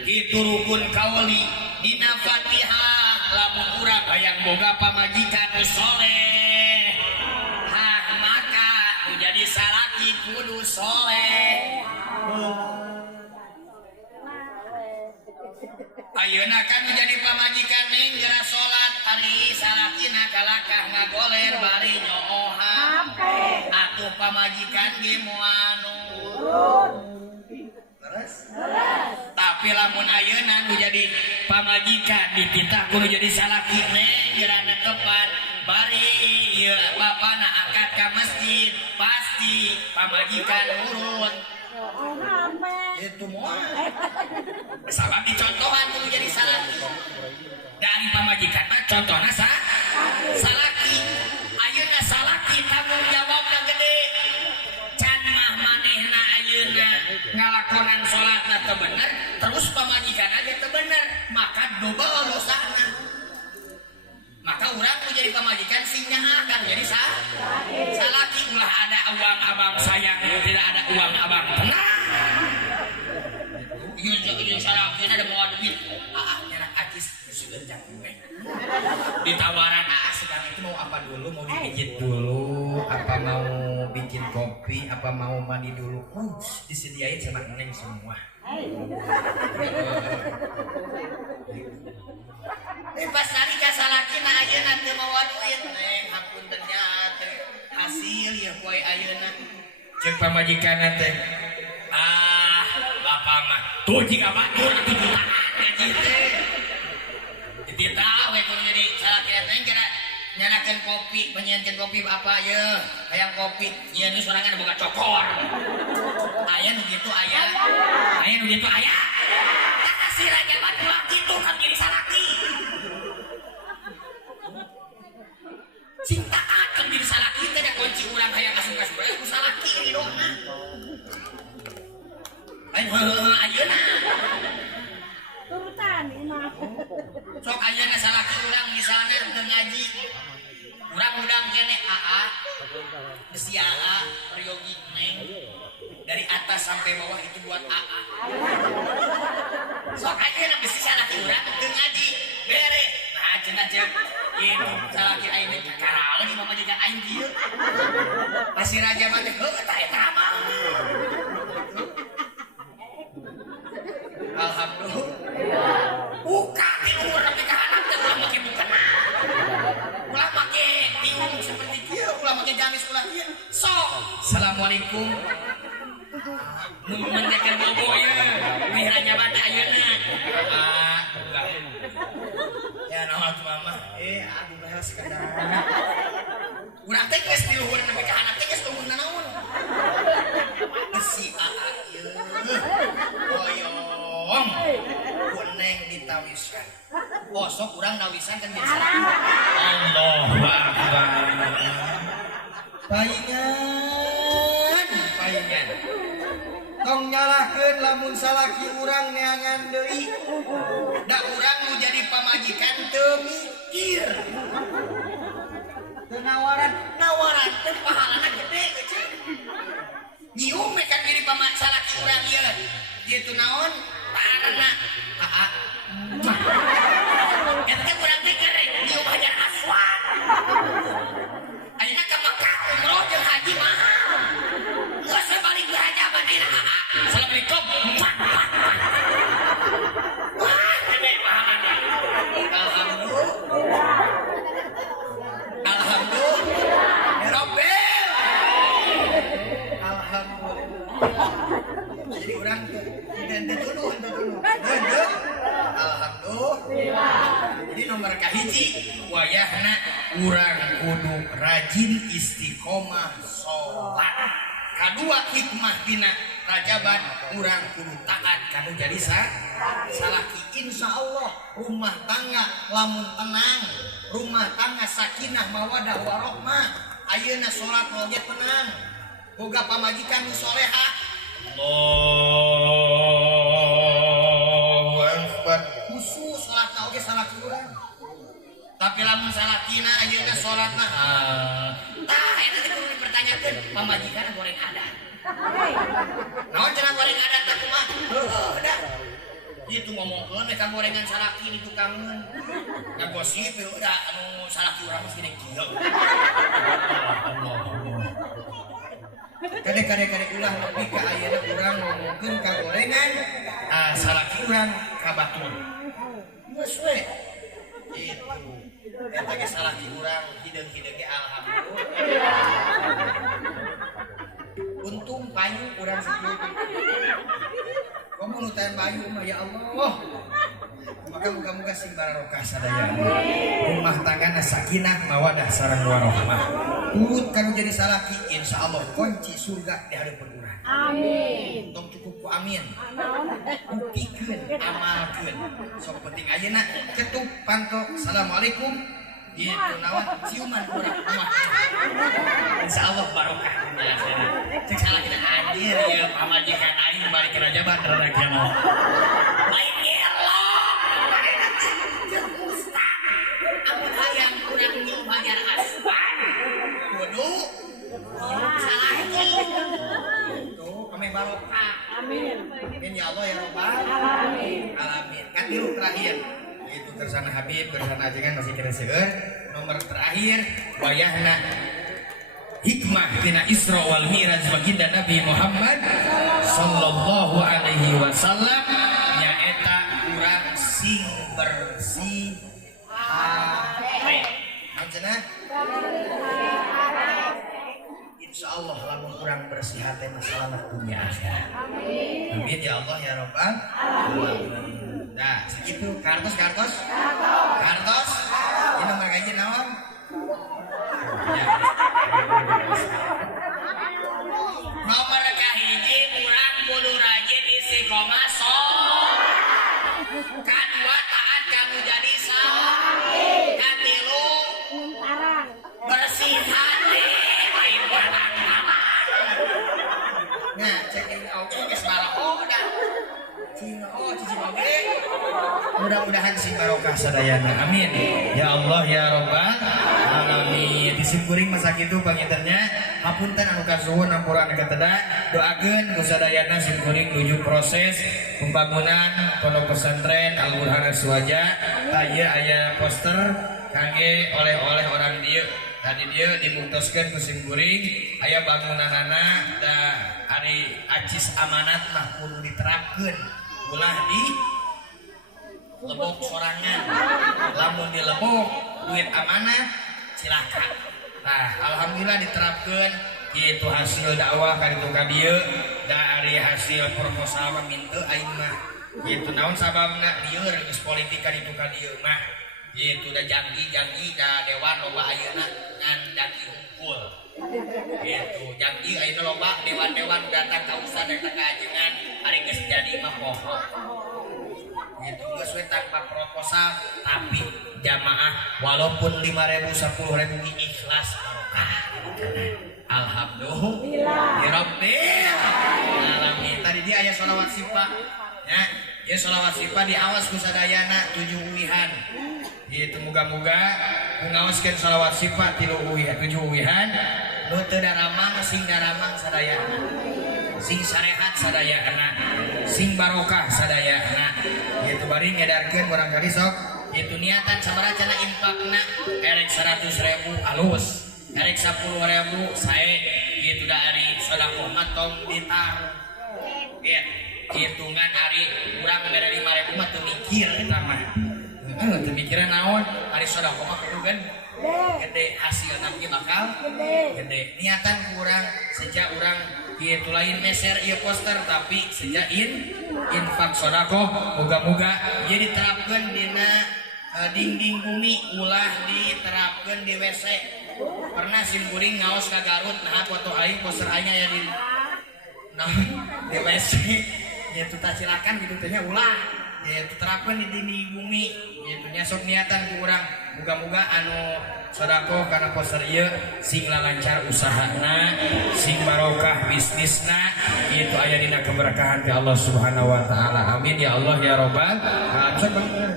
kitu rukun kauli dina Fatihah. Lamun urang hayang boga pamajikan nu soleh, maka nu jadi salaki kudu soleh. Ayeuna kan jadi pamajikan ning geura salat ari salakina kalakah ngagoler bari nyoohan. Atuh pamajikan ge moal nurut. Leres? Tapi lamun ayeuna nu jadi pamajikan dititah kudu jadi salaki ning geura netepan bari ieu bapana angkat ka masjid pasti pamajikan nurut. Itu moal. Sabab dicontohan kudu jadi salaki. Dari pamajikan mah contohna salaki. Ayeuna salaki tanggung jawabna gede. Can mah manehna ayeuna ngalakonan salatna teu bener, terus pamajikan aja teu bener, maka double dosana. Maka urang nu jadi pamajikan sing nyahakan jadi salaki. Ulah ada uang abang sayang, tidak ada uang abang tenang. Iya salakina ada mau duit. Nyerah ajis sudah jangan. Di tawaran sedang itu mau apa dulu? Mau dipijit dulu? Apa mau bikin kopi apa mau mandi dulu? Disediain sama Neng semua. Pas tadi kasalaki na ayeuna teu mawa duit Neng, hapunten nya teh hasil ya poe ayeuna. Cek pamajikanna teh. Bapak mah tuh jika batur atuh jutaan aja teh. Jadi tahu kalau jadi salaki Neng kira nyanakeun kopi, penyiankeun kopi apa ye? Hayang kopi, ieu nu sorangan boga cokor. Aya nu kitu aya. Aya nu kitu aya. Kasih raja batu kitu kan jadi salaki. Cinta akan jadi salaki teh da kunci urang hayang asup-asup bae ku salaki di doana. Ayeuna. Turutan imah. Sok ayeuna salaki urang misalnya teu ngaji. Urang udang kene AA. Besi AA, Ryogi Neng. Dari atas sampai bawah itu buat AA. Sok ayeuna besi salaki urang teu ngaji. Bere. Nah, cenah cek itu salaki aing teh kakaraeun di pamajikan aing kieu. Pasti raja mah teh heuh eta eta mah. Alhamdulillah. Buka di luar tapi kahanan teh ulah make mukena. Ulah make tiung seperti kieu, ulah make gamis ulah kieu. Sok. Assalamualaikum. Mun mendekan bobo ye. Wih raja mah teh ayeuna. Ya naon tuh mama. Aku bahas sekedar. Urang teh geus di luhur nepi ka handap teh geus tuluh naon. Si AA ieu. Boyong. Ku Neng ditawiskan. Bosok urang nawisan kan biasa. Allahu Akbar. Paingan. Tong nyalahkeun lamun salaki urang neangan deui. Da urang nu jadi pamajikan teu mikir. Teu nawaran teh pahalana gede geucing. Nyium kan diri salaki urang ieu. Kitu naon? Parana. Eta teh urang teh keur nyium Hajar Aswad. Ayeuna ka Mekah umroh jeung haji mahal. Geus balik ke Haji Madinah. Assalamualaikum. Wah, gede pahalana. Alhamdulillah. Ya Rabbil. Alhamdulillah. Jadi urang dan dituduh. Alhamdulillah. Jadi nomor kahiji wayahna urang kudu rajin istiqomah sholat. Kadua hikmah dina rajaban urang kudu taat kanu jadi salaki. Insyaallah rumah tangga lamun tenang, rumah tangga sakinah mawadah warahmah. Ayeuna sholat oge tenang. Boga pamajikan nu solehah. Allahu Akbar. Khusus sholatna oge salaki urang. Tapi lamun salakina ayeuna sholatna tah eta teh kudu dipertanyakeun pamajikan goreng adat. Naon cenah goreng adat teh kumaha? Heuh da. Itu ngomongkeun mereka gorengan salaki di tukangeun. Ngagosip heuh da anu salaki urang mesti gede kieu. Kade ulah lebih ka ayeuna urang ngomongkeun ka gorengan salaki urang ka batur. Geus we. Itu. Eta ge salaki urang hideung-hideung ge alhamdulillah. Untung payu urang sakieu. Komo nu teh payu mah ya Allah. Maka muga-muga sing barokah sadaya. Rumah tanggana sakinah mawadah sareng warahmah. Urut kanu jadi salaki insyaallah kunci surga di hareupeun urang. Amin. Tong cukup ku amin. Buktikeun, amalkeun. Sok penting ayeuna cetuk panto. Assalamualaikum. Gitu nawan ciuman urang rumah. Insyaallah barokah. Cek salah kita hadir ya pamajikan aing balik ke rajaban rada kieu. Lain elok. Amun hayang urang nyium Hajar Aswad. Kudu salaki. Tuh kami barokah. Amin. Amin ya Allah ya Rabbal alamin. Kan tilu terakhir. Itu tersana Habib, tersana ajengan masih kira seueur. Nomor terakhir wayahna hikmah tina Isra wal Mi'raj baginda Nabi Muhammad sallallahu alaihi wasallam nyaeta urang sing bersih hate. Naon Insya Allah lamun kurang bersih hati masalah dunia akhirat. Amin ya Allah ya Rabbal alamin. Nah segitu kartos. Ini nomor gaji naon? Nomor kahiji kurang kudu rajin isi koma kadua taat kamu jadi katilu bersih hati. Nah, cekin aku geus barahoda. Cing oge. Mudah-mudahan sing barokah sadayana. Amin. Ya Allah ya Rabbal alamin. Disimpulin masa kitu pangintennya. Hapunten anu kasuhun ampura anu kateda. Doakeun ku sadayana simkuring nuju proses pembangunan pondok pesantren Al-Burhan Aswaja. Aya poster kangge oleh-oleh orang dieu. Tadi dia dibungkuskan musim kuring aya bangunanana da ari acis amanat mah kudu diterapkeun ulah di lebok sorangan lamun di lebok duit amanat cilaka. Nah alhamdulillah diterapkeun kitu hasil dakwah ka ditu ka dieu da ari hasil proposal mah mintu aing mah kitu naon sababna dieu geus politik ka ditu ka dieu mah itu udah janji dah dewan loba ayeuna ngan janji hunkul itu janji ayeuna loba dewan datang ka ustad datang ka ajengan ari geus jadi mah poho itu geus we tanpa proposal tapi jamaah walaupun 5.000 10.000 ikhlas barokah alhamdulillah rabbil alamin. Tadi dia aya sholawat sifat ya ya sholawat sifat diawas ku sadayana 7 uwihan. Itu muga-muga ngaoskeun shalawat sifat 7 uwihan nu teu daramang sing daramang sadayana sing sarehat sadayana sing barokah sadayana. Itu bari ngedarkeun barangkali sok itu niatan sabaraha cenah infakna erek 100.000 alus erek 10.000 sae gitu da ari sedekah mah tong ditaruh ya hitungan ari urang mere 5.000 mah teu mikir eta mah teu mikiran naon ari sedekah mah kudu kan gede hasilna ge bakal gede. Niatan kurang sejak urang kitu lain meser ieu poster tapi sejak infak sedekah moga-moga ieu diterapkeun dina dinding bumi ulah diterapkeun di WC. Pernah simkuring ngaos ka Garut nah foto aing poster aing aya di di WC gitu tak silakan gitu tanya ulah gitu terapkan di dinding bumi gitu nya sok niatan ku urang muga-muga anu sedekah karena poster ieu sing lancar usahana sing barokah bisnisna itu aya dina keberkahan ti Allah Subhanahu wa taala. Amin ya Allah ya Rabbal alamin.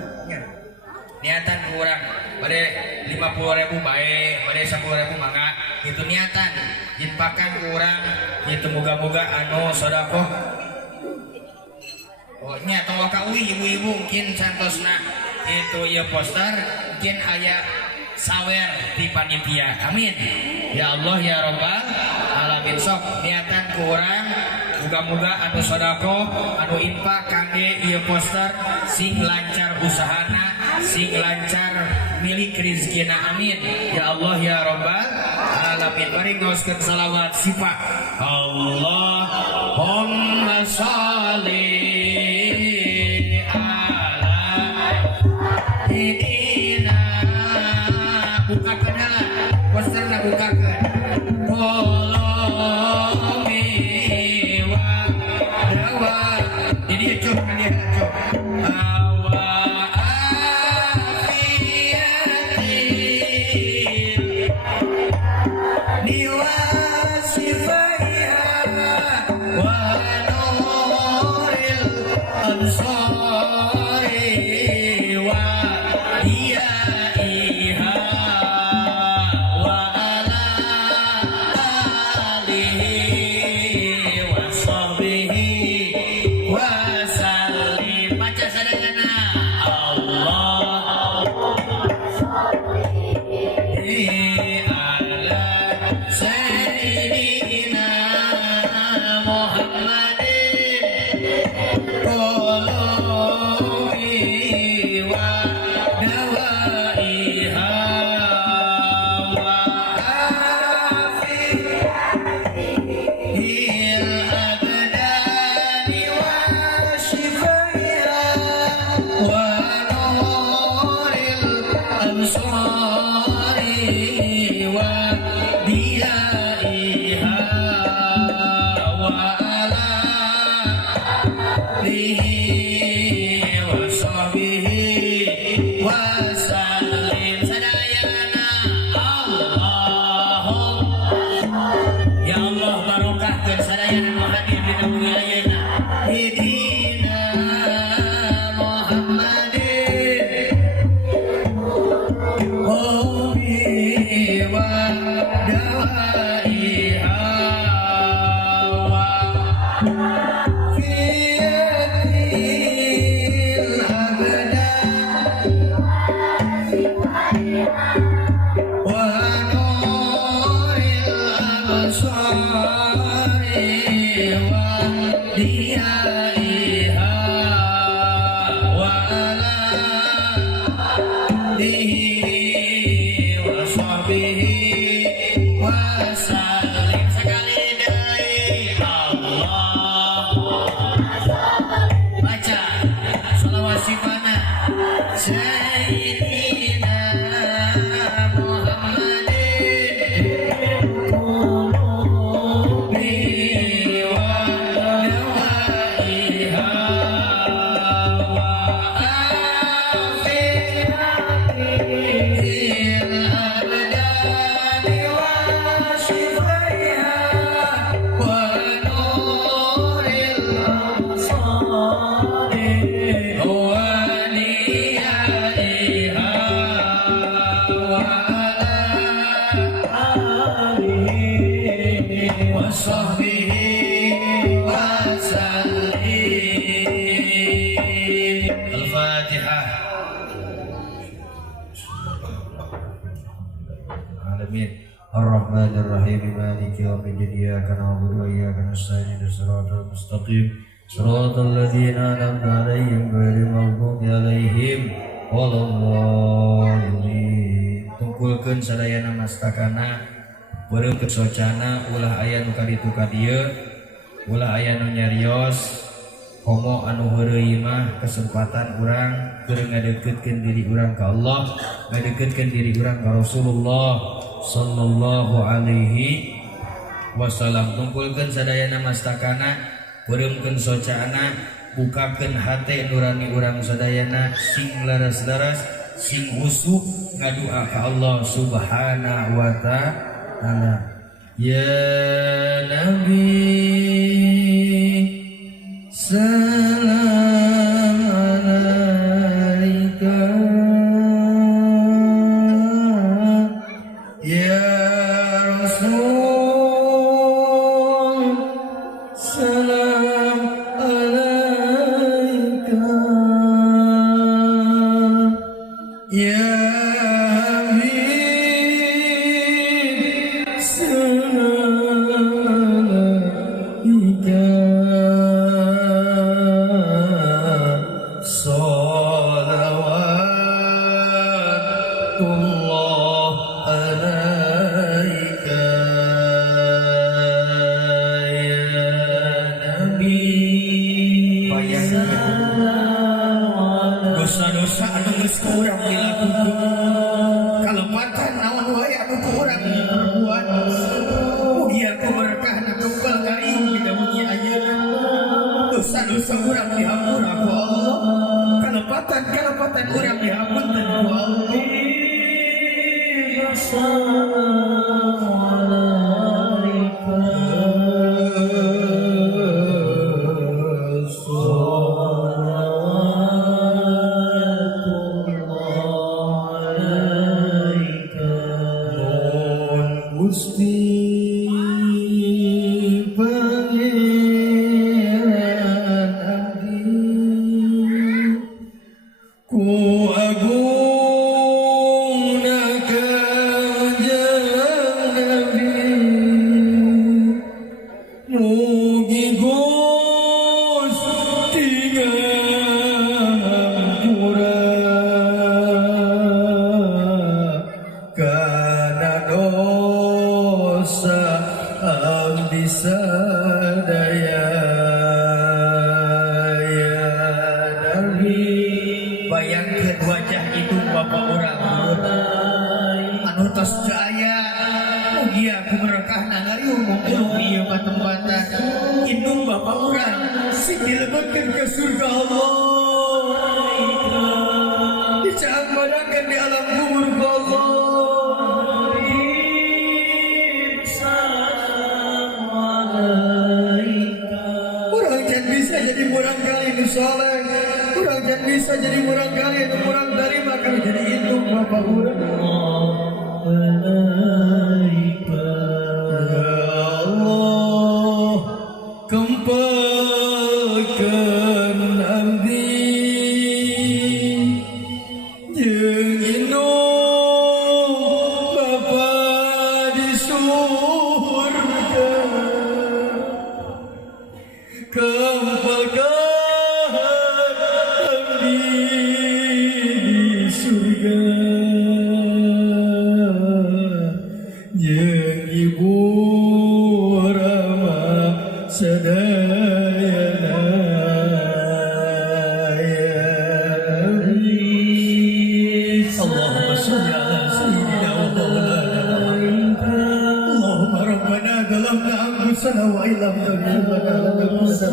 Niatan ku urang bade 50.000 bae bade 10.000 mangga itu niatan infakkan ku urang itu moga-moga anu sedekah. Oh nya tong ka ibu-ibu mungkin santosna itu ieu poster mungkin aya sawer di panitia. Amin ya Allah ya Rabbal alamin. Sok niatan ku urang muga-muga anu sedekah anu infak kangge ieu poster sing lancar usahana sing lancar milik rezekina. Amin ya Allah ya Rabbal alamin. Mari ngaoskeun salawat sifat Allahumma sholli bukakan lah poster nak bukakan tolong mewa dawa jadi cok kali cok awa afiati niwasifaiha wa nuril ansari wa sahbihi wasallim sadayana Allahumma ya Allah barokahkeun sadayana nu hadir dina wilayahna hidina Muhammadin hobi wa dawaiha wa fiyatil abdan wa nuril absari wa diyaiha wa ala alihi wa sahbihi wa sallim sekali deui Allah baca shalawat sifana Sayyidina Muhammadin qulubi wa dawaiha wa afiyatil abdani wa shifaiha wa nuril absari wa niyaiha wa ala alihi wa sahbihi wa sallim. Al-Fatihah. Alamin. Ar-Rahmanir Rahim Maliki yaumiddin Iyyaka na'budu wa iyyaka nasta'in ihdinas siratal mustaqim siratal ladzina an'amta 'alaihim ghairil maghdubi 'alaihim waladdallin. Tungkulkeun sadayana mastakana beureum kesocana ulah aya nu kaditu ka dieu ulah aya nu nyarios komo anu heureui mah kesempatan urang keur ngadeukeutkeun diri urang ka Allah ngadeukeutkeun diri urang ka Rasulullah sallallahu alaihi wasallam. Tungkulkeun sadayana mastakana beureumkeun socana bukakeun hate nurani urang sadayana sing laras-laras sing usuk ngadua ka Allah subhanahu wa ta'ala. Ya Nabi salam alaika ya Rasul salam alaika ya Habib salam alaika salawatullah alaika ya Nabi. Dosa-dosa anu geus kurang dilakukeun kalepatan naon wae anu kurang diperbuat mugi aku berkahna tumpal karing dina mugi ayeuna dosa-dosa urang dihampura ku Allah kalepatan urang dihampunkeun ku Allah. Gusti Pangeran abdi ku agungna kanjeng Nabi mugi Gusti ngampura kana dosa abdi sadaya ya Nabi. Bayangkeun wajah itu bapak urang anu tos teu aya mugi aku berkahna ngariung mung ieu mah tempatan indung bapak urang sing dilebetkeun ke surga Allah. bisa jadi murang kali atau murang dari maka jadi induk bapak urang. Allah kempelkeun abdi jeung induk bapa di surga. Kempelkeun abdi di surga jeung ibu rama sadayana ya Allahumma sholli ala sayyidina wa maulana Allahumma rabbana zalamna anfusana wa illam taghfir lana lanakunanna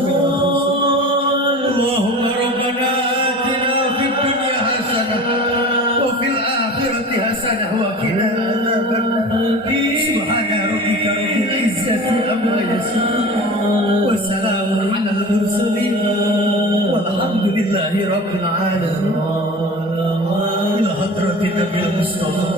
Allahumma rabbana atina fid dunya hasanah wa fil akhirati hasanah wa qina adzabannar subhana rabbika rabbil izzati amma yasifun wa salamun alal mursalin walhamdulillahi rabbil alamin ila hadrati nabiyil mustafa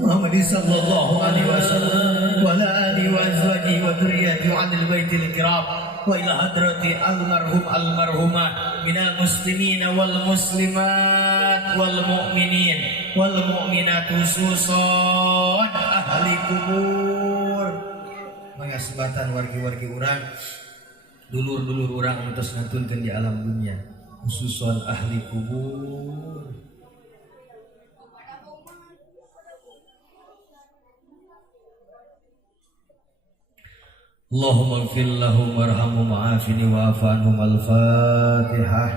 Muhammad sallallahu alaihi wasallam wa ala alihi wa azwajihi wa dhurriyyatihi wa anil baitil kiram wa ila hadrati almarhum almarhumah minal muslimina wal muslimat wal mu'minin wal mu'minat khususon ahli kubur mengasbatan wargi-wargi urang dulur-dulur urang entos ngatunkeun di alam dunia khususon ahli kubur. Allahumma ighfir lahum warhamhum wa'afini wa'fu anhum. Al-Fatihah.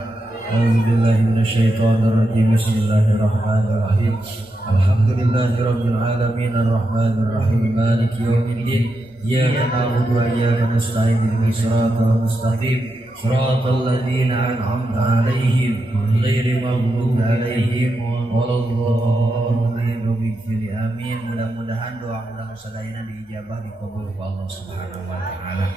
A'udzu billahi minasyaitonir rajim. Bismillahirrahmanirrahim. Alhamdulillahirabbil alamin arrahmanir rahim maliki yaumiddin. Iyyaka na'budu wa iyyaka nasta'in ihdinas siratal mustaqim. Siratal ladzina an'amta 'alaihim ghairil maghdubi 'alaihim waladdallin. Amin. Mudah-mudahan doa-doa sadayana diijabah dikabul oleh Allah Subhanahu wa taala.